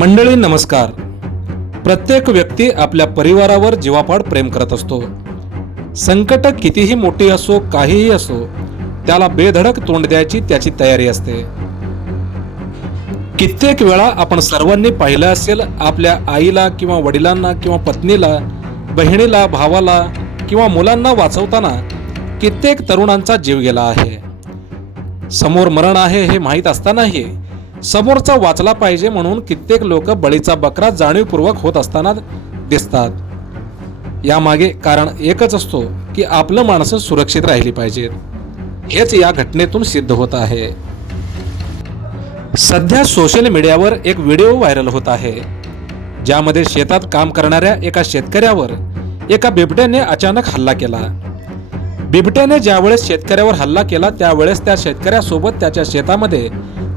मंडळी नमस्कार. प्रत्येक व्यक्ती आपल्या परिवारावर जीवापाड प्रेम करत असतो. संकट कितीही मोठी असो, काहीही असो, त्याला बेधडक तोंड द्यायची त्याची तयारी असते. कित्येक वेळा आपण सर्वांनी पाहिलं असेल, आपल्या आईला किंवा वडिलांना किंवा पत्नीला, बहिणीला, भावाला किंवा मुलांना वाचवताना कित्येक तरुणांचा जीव गेला आहे. समोर मरण आहे हे माहीत असतानाही समोरचा वाचला पाहिजे म्हणून कित्येक लोक बळीचा बकरा जाणीवपूर्वक होत असताना दिसतात. यामागे कारण एकच असतो की आपलं माणसं सुरक्षित राहिली पाहिजेत. हेच या घटनेतून सिद्ध होत आहे. सध्या सोशल मीडियावर एक व्हिडिओ व्हायरल होत आहे, ज्यामध्ये शेतात काम करणाऱ्या एका शेतकऱ्यावर एका बिबट्याने अचानक हल्ला केला. बिबट्याने ज्यावेळेस शेतकऱ्यावर हल्ला केला त्यावेळेस त्या शेतकऱ्यासोबत त्याच्या शेतामध्ये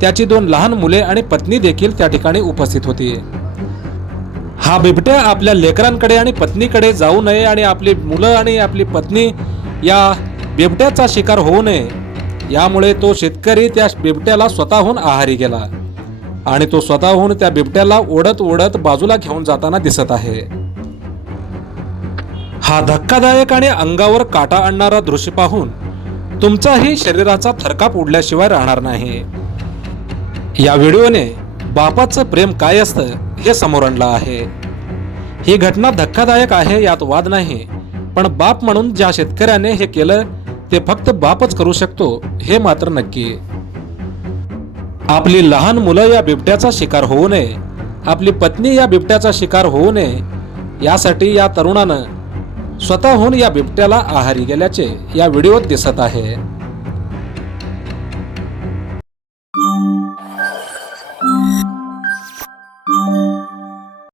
त्याची 2 लहान मुले आणि पत्नी देखील त्या ठिकाणी उपस्थित होती. हा बिबट्या आपल्या लेकरांकडे आणि पत्नीकडे जाऊ नये आणि आपली मुलं आणि आपली पत्नी या बिबट्याचा शिकार होऊ नये, यामुळे तो शेतकरी त्या बिबट्याला स्वतःहून आहारी गेला आणि तो स्वतःहून त्या बिबट्याला ओढत ओढत बाजूला घेऊन जाताना दिसत आहे. हा धक्कादायक आणि अंगावर काटा आणणारा दृश्य पाहून तुमचाही शरीराचा थरकाप उडल्याशिवाय राहणार नाही. या व्हिडिओने बापाचं प्रेम काय असतं हे समोर आणलं आहे. ही घटना धक्कादायक आहे, यात वाद नाही, पण बाप म्हणून ज्या शेतकऱ्याने हे केलं ते फक्त बापच करू शकतो हे मात्र नक्की. आपली लहान मुलं या बिबट्याचा शिकार होऊ नये, आपली पत्नी या बिबट्याचा शिकार होऊ नये, यासाठी या तरुणानं स्वतःहून या बिबट्याला आहारी गेल्याचे या व्हिडिओत दिसत आहे.